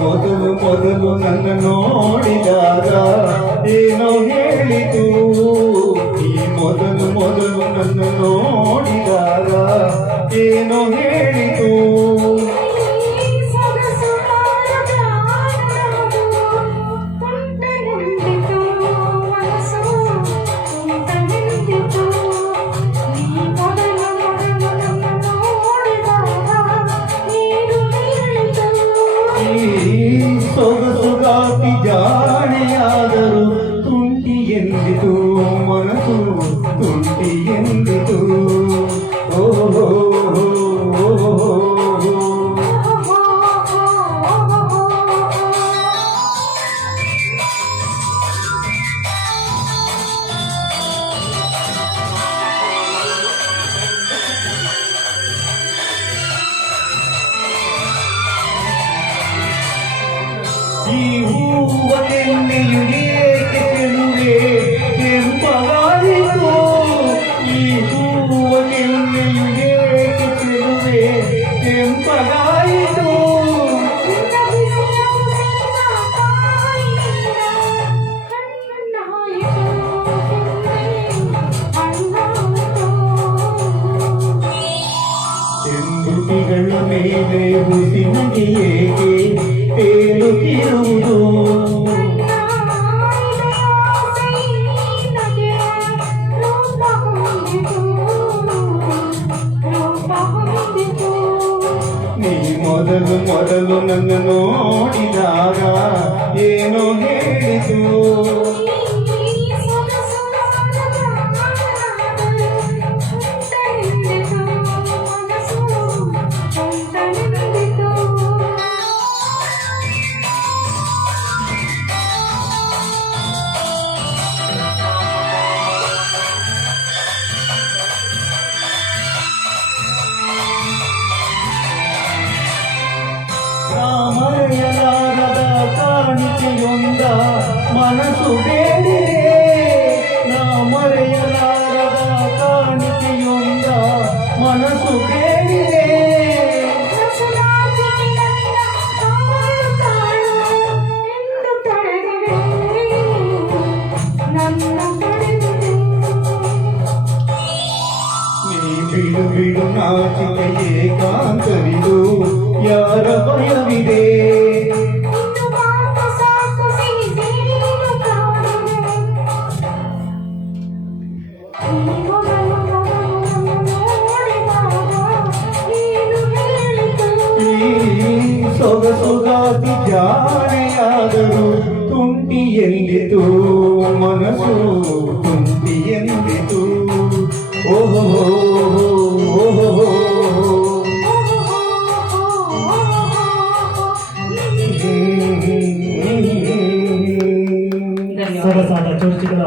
ಮೊದಲು ಮೊದಲು ನನ್ನ ನೋಡಿದಾಗ ಏನೋ ಹೇಳಿತು. ಈ ಮೊದಲು ಮೊದಲು ನನ್ನ ನೋಡಿದಾಗ ಏನೋ ಹೇಳಿತು. ಸೊಗಸುಗಾತಿ ಜಾಣೆಯಾದರು ತುಂಟಿ ಎಂದಿತು, ಮನಸ್ಸು ತುಂಟಿ ಎಂದಿತು. ಓಹೋ ಈ ಹೂವ ಎಣ್ಣೆಯು ಏಕೆ ಚೆಲುವೆ ಕೆಂಪಗಾಯಿತು. ಈ ಹೂವ ಎಣ್ಣೆಯು ಏಕೆ ಚೆಲುವೆ ಕೆಂಪಗಾಯಿತು. ಚೆಂದುಟಿಗಳ ಮೇಲೆ ಹುಸಿನಗೆ ಏಕೆ ತೇಲುತ್ತಿರುವುದು. ನೀ ಮೊದಲು ಮೊದಲು ನನ್ನ ನೋಡಿದಾಗ ಏನೋ ಹೇಳಿತು. ಮರೆಯಲಾರದ ಕಾಣಿಕೆಯೊಂದ ಮನಸ್ಸು ಬೇಡಿದೆ. ನಾ ಮರೆಯಲಾರದ ಕಾಣಿಕೆಯೊಂದ ಮನಸ್ಸು ಬೇಡಿದೆ. ನೀ ಬಿಡು ಬಿಡು ನಾಚಿಕೆ ಏಕಾಂತರಿದು ಯಾರ ಭಯವಿದೆ. ಸೊಗಸುಗಾತಿ ಜಾಣೆಯಾದರು ತುಂಟಿ ಎಂದಿತು, ಮನಸ್ಸು ತುಂಟಿ ಎಂದಿತು. ಓಹೋ ಓಹೋ ಸೊಗಸಾದ ಚರ್ಚಿಗಳ